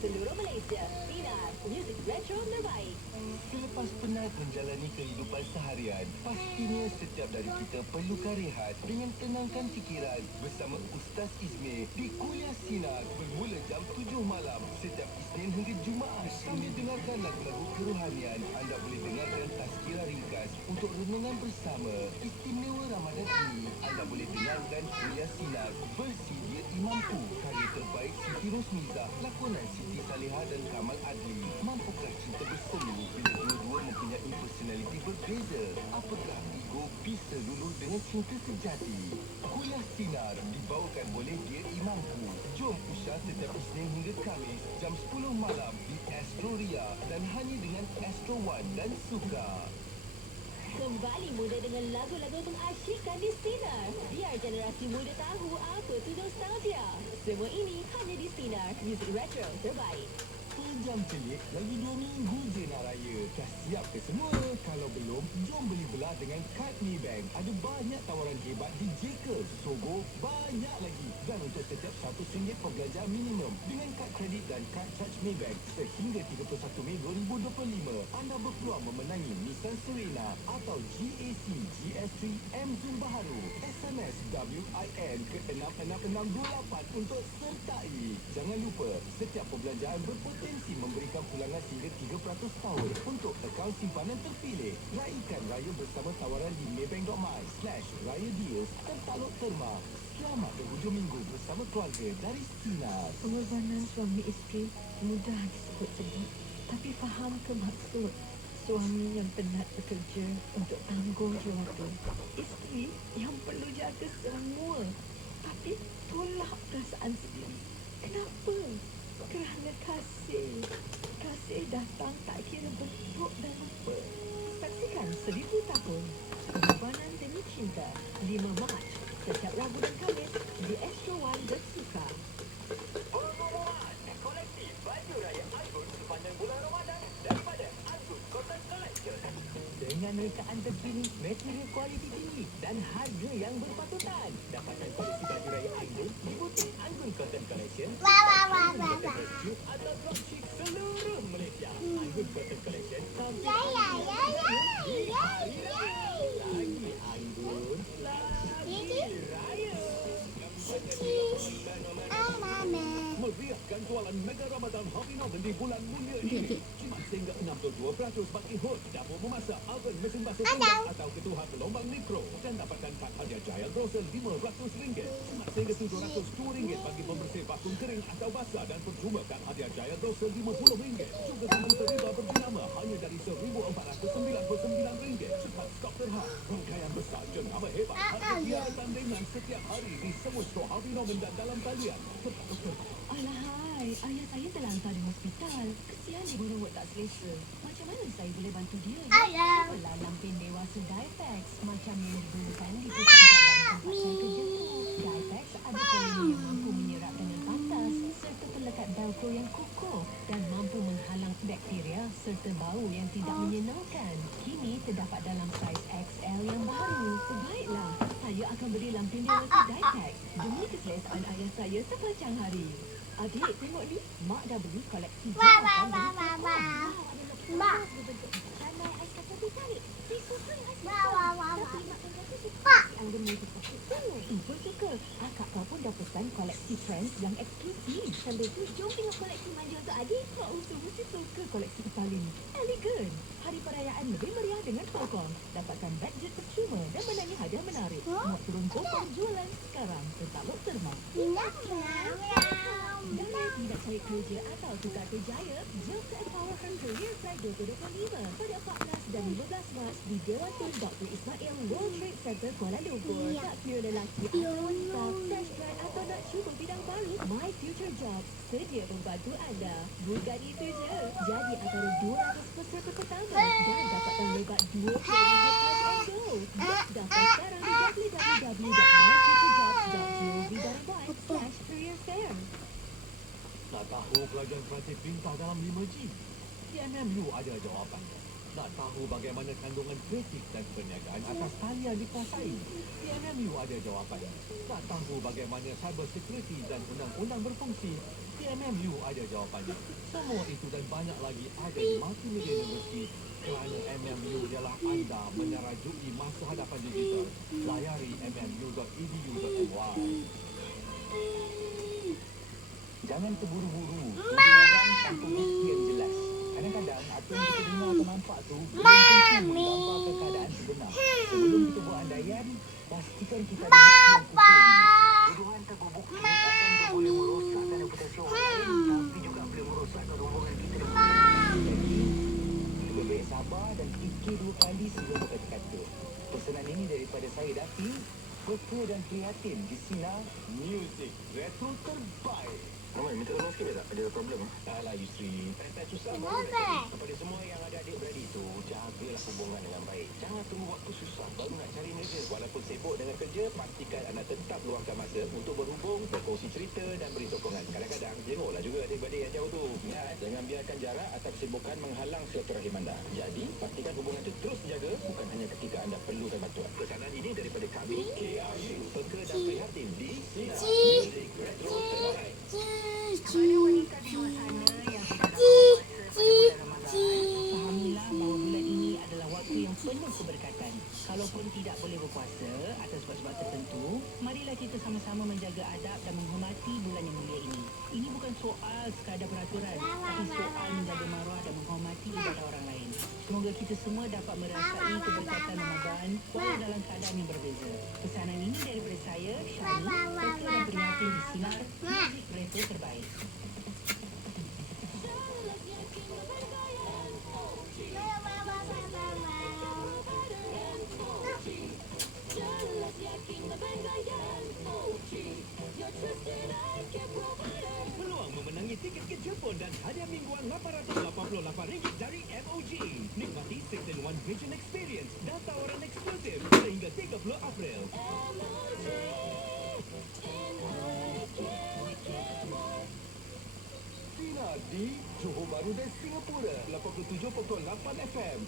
seluruh Malaysia. Sinar, muzik retro terbaik. Selepas penat menjalani kehidupan seharian, pastinya setiap dari kita perlukan rehat dengan tenangkan fikiran bersama Ustaz Izmir di Kuliah Sinar bermula jam 7 malam setiap Isnin hingga Jumaat. Sambil dengarkan lagu-lagu kerohanian, anda boleh dengarkan tazkirah ringkas untuk renungan bersama. Istimewa Ramadan ini, anda boleh dengarkan Kuliah Sinar bersedia Imamku, karya terbaik Siti Rosmizah, lakonan Siti Salihah dan Kamal Adli. Mampukah cinta bersemi bila dua-dua mempunyai personaliti berbeza? Apakah ego bisa luluh dengan cinta sejati? Kuliah Sinar dibawakan oleh Dear Imamku. Jom usah setiap Isnin hingga Khamis jam 10 malam di Astro Ria dan hanya dengan Astro One dan Suka. Kembali muda dengan lagu-lagu mengasyikkan di Sinar. Biar generasi muda tahu apa tu nostalgia. Semua ini hanya di Sinar, muzik retro terbaik. Jam celik lagi 2 minggu je nak raya. Dah siap ke semua? Kalau belum, jom beli belah dengan kad Maybank. Ada banyak tawaran hebat di J-Curve, Sogo, banyak lagi. Dan untuk setiap RM100 perbelanjaan minimum dengan kad kredit dan kad charge Maybank sehingga 31 Mei 2025, anda berpeluang memenangi Nissan Serena atau GAC GS3 M Zoom baharu. SMS WIN ke 6668 untuk sertai. Jangan lupa, setiap perbelanjaan berpotensi memberikan pulangan hingga 3% tahun untuk akaun simpanan terpilih. Raikan raya bersama tawaran di maybank.my/raya deals tertakluk terma. Selamat berhujung minggu bersama keluarga dari Sinar. Pengorbanan suami isteri mudah disebut-sebut, tapi faham ke maksud? Suami yang penat bekerja untuk tanggung keluarga, isteri yang perlu jaga semua, tapi tolak perasaan sendiri. Kenapa? Kerana kasih. Kasih datang tak kira bentuk dan rupa. Saksikan 1000 tahun pengorbanan demi cinta 5 Mac setiap Rabu dan Khamis di Astro One dan Suka. Pengumuman koleksi baju raya Anggun sepanjang bulan Ramadan daripada Anggun Cotton Collection. Dengan rekaan terkini, material kualiti tinggi dan harga yang berpatutan. Dapatkan koleksi baju raya Anggun di butik Anggun Cotton Collection atau dropship seluruh Malaysia. Anggun Cotton Collection sampai lagi Anggun, lagi raya. Meriahkan jualan Mega Ramadan Happy Novel di bulan mulia ini. Cuma sehingga 62% bagi hood dapur memasak, oven, mesin basuh pinggan atau ketuhan gelombang mikro. Dan dapatkan kad hadiah Giant Brosel RM500. Cuma sehingga RM702 bagi pembersih vakum kering atau basah dan percuma kad hadiah Giant Brosel RM50. Juga komputer riba berjenama hanya dari RM1,499. Cepat skop terhad. Rangkaian besar jenama hebat. Harga tandingan setiap hari di semua store Happy Novel dan dalam talian. Alahai, ayah saya terlantar di hospital. Kesian dia merawat tak selesa. Macam mana saya boleh bantu dia? Apalah lampin dewasa Dypex macam yang digunakan di pusat jalan tempat saya kerja tu. Dypex ada polimer yang mampu menyerap dengan pantas serta pelekat velcro yang kukuh dan mampu menghalang bakteria serta bau yang tidak menyenangkan. Kini terdapat dalam saiz XL yang baru. Baiklah, saya akan beri lampin dewasa Dypex demi keselesaan ayah saya sepanjang hari. Adik, tengok ni. Mak dah beli koleksi gel dari Telkom. Berbentuk canai ais kacang tarik. Saya suka ais kacang. Tapi mak kata suka Anggun Music Pocket tu. Pun suka. Akak kau pun dah pesan koleksi Trends yang eksklusif. Sambil tu, jom tengok koleksi manja untuk adik. Mak Usu mesti suka koleksi kepala ni. Elegan. Hari perayaan lebih meriah dengan Telkom. Dapatkan budget percuma dan menangi hadiah menarik. Nak turun kompor jualan sekarang. Tertakluk terma. Daya tidak cari kerja atau tukar kerjaya, jom ke Empower Her Career Pride 2025 pada 14 dan 15 Mac di Dewan Dr. Ismail World Trade Center Kuala Lumpur. Tak kira lelaki atau wanita, fresh grad atau nak cuba bidang baru, My Future Jobs sedia membantu anda. Bukan itu je, jadi antara 200 peserta pertama dan dapatkan lebat RM20 ando. Daftar sekarang di www.myfuturejobs.gov.my/career fair. Nak tahu pelajaran Perancis Perintah dalam 5G? PMMU ada jawapannya. Nak tahu bagaimana kandungan kreatif dan perniagaan atas talian dikuasai? PMMU ada jawapannya. Nak tahu bagaimana cyber security dan undang-undang berfungsi? MMU ada jawapannya. Semua itu dan banyak lagi ada di Multimedia University kerana MMU ialah anda menyerajui masa hadapan digital. Layari mmu.edu.my. Jangan terburu-buru. Tuduhan tanpa bukti yang jelas. Kadang-kadang apa yang kita dengar atau nampak tu belum tentu menggambarkan keadaan sebenar. Sebelum kita buat andaian, pastikan kita ada bukti yang kukuh. Tuduhan tanpa bukti akan boleh merosakkan reputasi orang lain, tapi juga boleh merosakkan hubungan kita dengan orang lain. Jadi, lebih baik sabar dan fikir 2 kali sebelum berkata-kata. Pesanan ini daripada saya, Dafi, peka dan prihatin di Sinar Music Retro terbaik. Ramai, minta tolong sikit tak? Ada problem? Alah, Yusri. Tak susah baru nak. Kepada semua yang ada adik-beradik itu, jagalah hubungan dengan baik. Jangan tunggu waktu susah baru nak cari mereka. Walaupun sibuk dengan kerja, pastikan anda tetap luangkan masa untuk berhubung, berkongsi cerita dan beri sokongan. Kadang-kadang, jenguklah juga adik-beradik yang jauh tu. Ingat, jangan biarkan jarak atau kesibukan menghalang silaturahim anda. Jadi, pastikan hubungan itu terus dijaga, bukan hanya ketika anda perlukan bantuan. Pesanan ini daripada kami, KRU, peka dan prihatin di Sinar Music Retro terbaik. Kepada wanita di luar sana yang sedang berpuasa pada bulan Ramadan, fahamilah bahawa bulan ini adalah waktu yang penuh keberkatan. Kalaupun tidak boleh berpuasa atas sebab-sebab tertentu, marilah kita sama-sama menjaga adab dan menghormati bulan yang mulia ini. Ini bukan soal sekadar peraturan, tapi soal menjaga maruah dan menghormati ibadah orang lain. Semoga kita semua dapat merasai keberkatan Ramadan walau dalam keadaan yang berbeza. Pesanan ini daripada saya, Syahni, peka dan prihatin di Sinar Music Retro terbaik. Peluang memenangi tiket ke Jepun dan hadiah mingguan RM888 dari MOG. Nikmati 6-in-1 Vision Experience dan tawaran eksklusif sehingga 30 April. Sinar di Johor Bahru dan Singapura 87.8 FM.